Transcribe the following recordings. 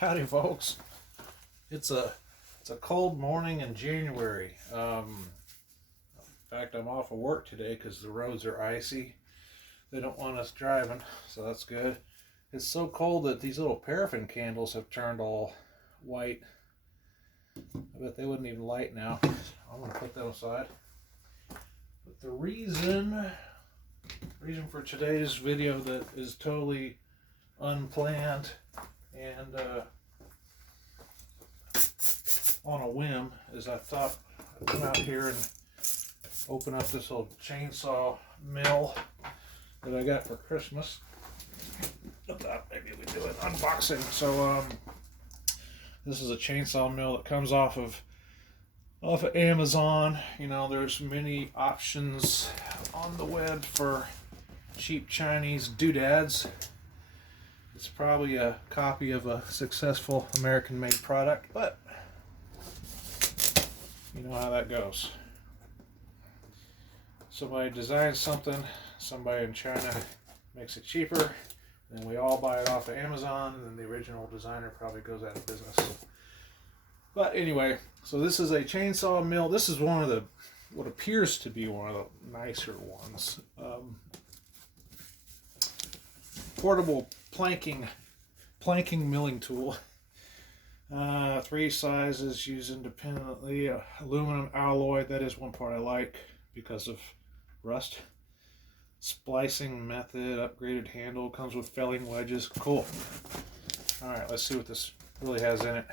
Howdy, folks. It's a cold morning in January. In fact, I'm off of work today because the roads are icy. They don't want us driving, so that's good. It's so cold that these little paraffin candles have turned all white. I bet they wouldn't even light now. I'm gonna put them aside. But the reason for today's video that is totally unplanned and on a whim is I thought I'd come out here and open up this old chainsaw mill that I got for Christmas. I thought maybe we'd do an unboxing. So this is a chainsaw mill that comes off of Amazon. You know, there's many options on the web for cheap Chinese doodads. It's probably a copy of a successful American-made product, but you know how that goes. Somebody designs something, somebody in China makes it cheaper, then we all buy it off of Amazon, and then the original designer probably goes out of business. But anyway, so this is a chainsaw mill. This is one of the, what appears to be one of the nicer ones. Portable planking milling tool. 3 sizes used independently. Aluminum alloy, that is one part I like because of rust. Splicing method, upgraded handle, comes with felling wedges. Cool. Alright, let's see what this really has in it.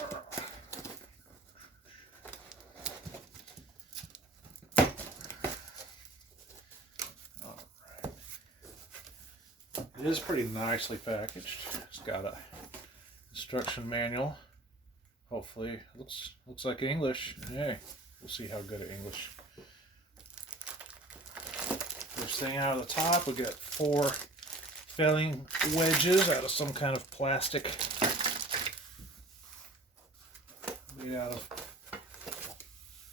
Alright. It is pretty nicely packaged. It's got a instruction manual. Hopefully, looks like English. Hey, we'll see how good at English. First thing out of the top, we got 4 felling wedges out of some kind of plastic made out of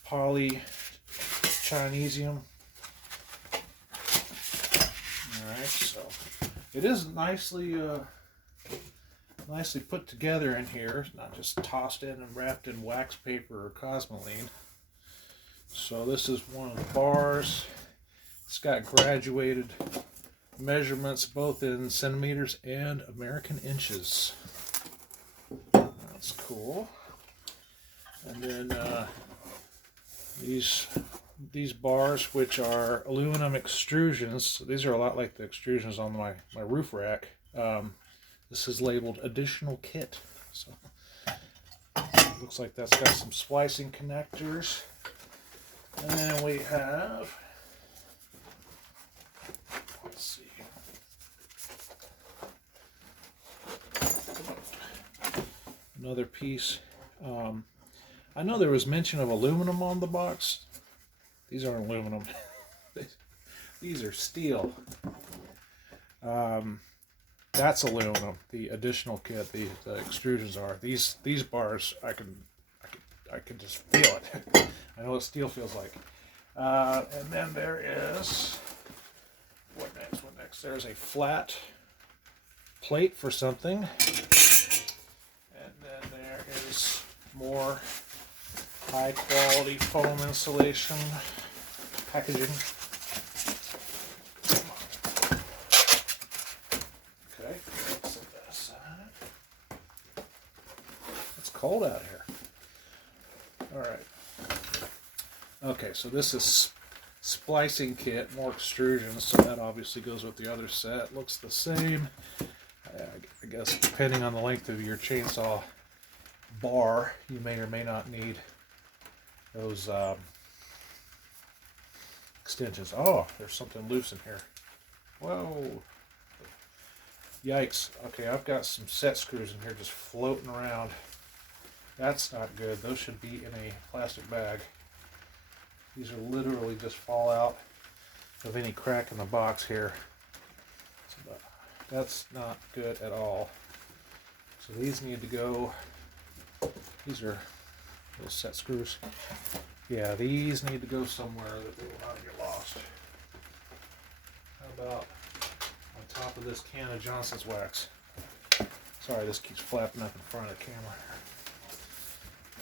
poly Chinesium. Alright, so it is nicely put together in here, not just tossed in and wrapped in wax paper or Cosmoline. So this is one of the bars. It's got graduated measurements both in centimeters and American inches. That's cool. And then these bars, which are aluminum extrusions, these are a lot like the extrusions on my roof rack. This is labeled additional kit. So looks like that's got some splicing connectors. And then we have, let's see, another piece. I know there was mention of aluminum on the box. These aren't aluminum. These are steel. That's aluminum. The additional kit, the extrusions are. These bars, I can just feel it. I know what steel feels like. And then there is, what next? There's a flat plate for something. And then there is more high quality foam insulation packaging. Okay, let's set that aside. It's cold out here. Alright. Okay, so this is splicing kit, more extrusions, so that obviously goes with the other set. Looks the same. I guess depending on the length of your chainsaw bar, you may or may not need those extensions. Oh, there's something loose in here. Whoa. Yikes. Okay, I've got some set screws in here just floating around. That's not good. Those should be in a plastic bag. These are literally just fall out of any crack in the box here. So that's not good at all. So these need to go. These are those set screws. Yeah, these need to go somewhere that they will not get lost. How about on top of this can of Johnson's wax? Sorry, this keeps flapping up in front of the camera.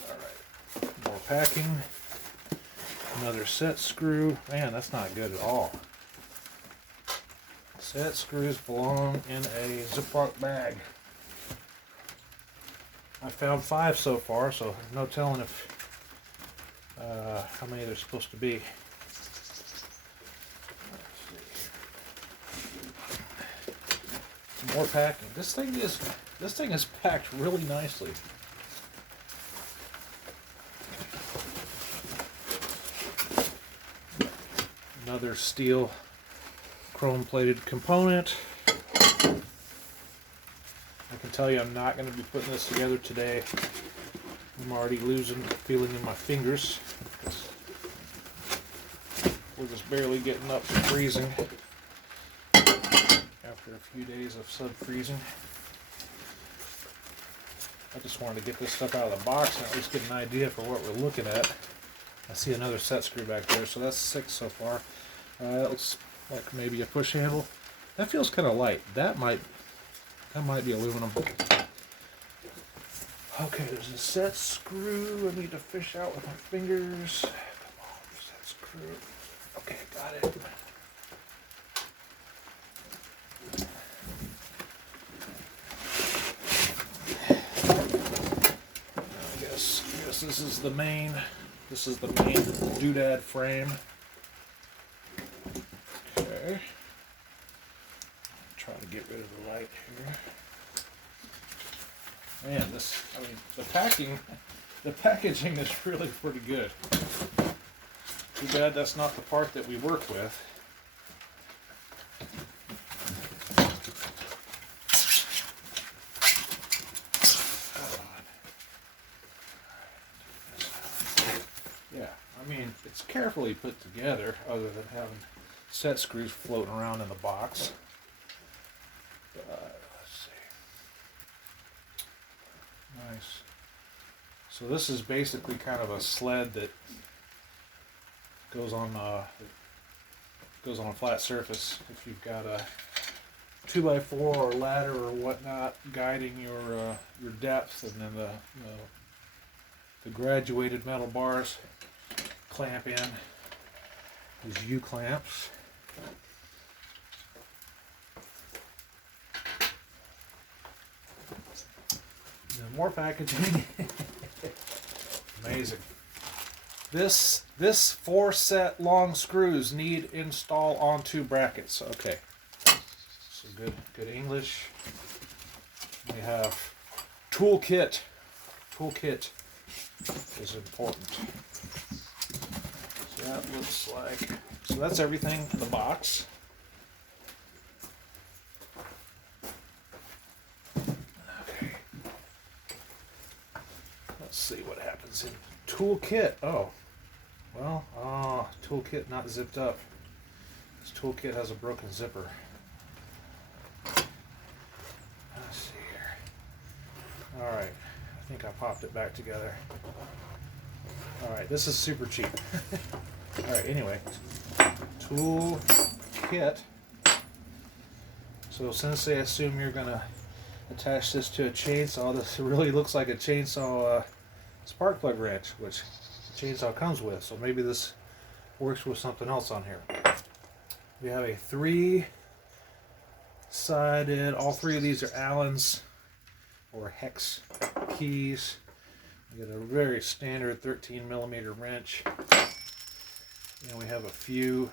Alright, more packing. Another set screw. Man, that's not good at all. Set screws belong in a Ziploc bag. I found 5 so far, so no telling if how many there's supposed to be. More packing. This thing is packed really nicely. Another steel chrome-plated component. I can tell you I'm not going to be putting this together today. I'm already losing feeling in my fingers. We're just barely getting up to freezing after a few days of sub-freezing. I just wanted to get this stuff out of the box and at least get an idea for what we're looking at. I see another set screw back there, so that's 6 so far. That looks like maybe a push handle. That feels kind of light. That might be aluminum. Okay, there's a set screw I need to fish out with my fingers. Come on, set screw. Okay, got it. I guess this is the main. This is the main doodad frame. Okay. Trying to get rid of the light here. Man, the packaging is really pretty good. Too bad that's not the part that we work with. Yeah, I mean, it's carefully put together other than having set screws floating around in the box. Let's see. Nice. So this is basically kind of a sled that goes on a flat surface. If you've got a 2x4 or ladder or whatnot guiding your depth, and then the graduated metal bars clamp in. These U-clamps. And more packaging. Amazing. This 4 set long screws need install onto brackets. Okay. So good English. We have toolkit. Toolkit is important. So that looks like, so that's everything in the box. Okay. Let's see what happens in toolkit. Oh. Well, toolkit not zipped up. This toolkit has a broken zipper. Let's see here. Alright, I think I popped it back together. Alright, this is super cheap. Alright, anyway. Toolkit. So since they assume you're going to attach this to a chainsaw, this really looks like a chainsaw spark plug wrench, which chainsaw comes with, so maybe this works with something else on here. We have a 3-sided, all 3 of these are Allen's or hex keys. We get a very standard 13mm wrench, and we have a few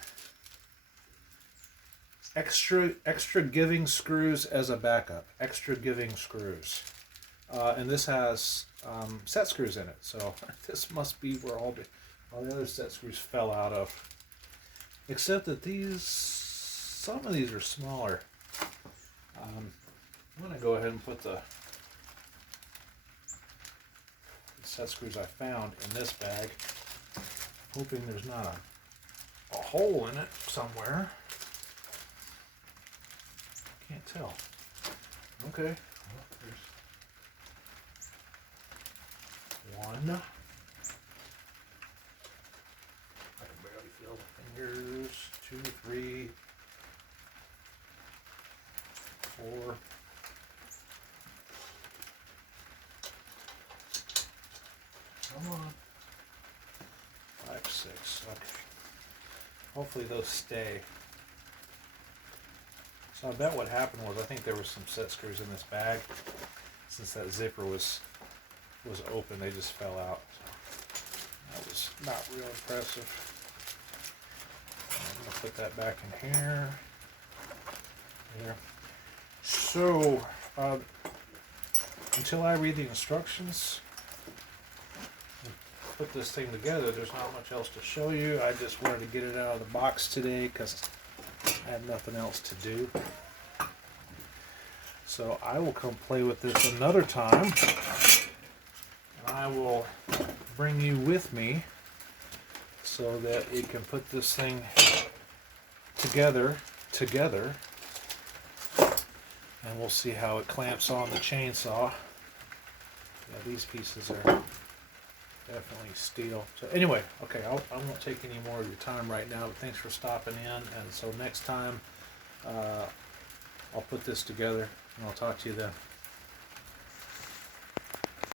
extra giving screws as a backup. Extra giving screws, and this has set screws in it, so this must be where all the other set screws fell out of. Except that some of these are smaller. I'm going to go ahead and put the set screws I found in this bag, hoping there's not a hole in it somewhere. Can't tell. Okay. Well, there's one. I can barely feel the fingers. 2, 3, 4, hopefully those stay. So I bet what happened was I think there was some set screws in this bag. Since that zipper was open, they just fell out. So that was not real impressive. I'm gonna put that back in here. There. So until I read the instructions and put this thing together, there's not much else to show you. I just wanted to get it out of the box today because I had nothing else to do. So I will come play with this another time. I will bring you with me so that you can put this thing together, and we'll see how it clamps on the chainsaw. Yeah, these pieces are definitely steel. So anyway, okay, I won't take any more of your time right now, but thanks for stopping in. And so next time, I'll put this together and I'll talk to you then.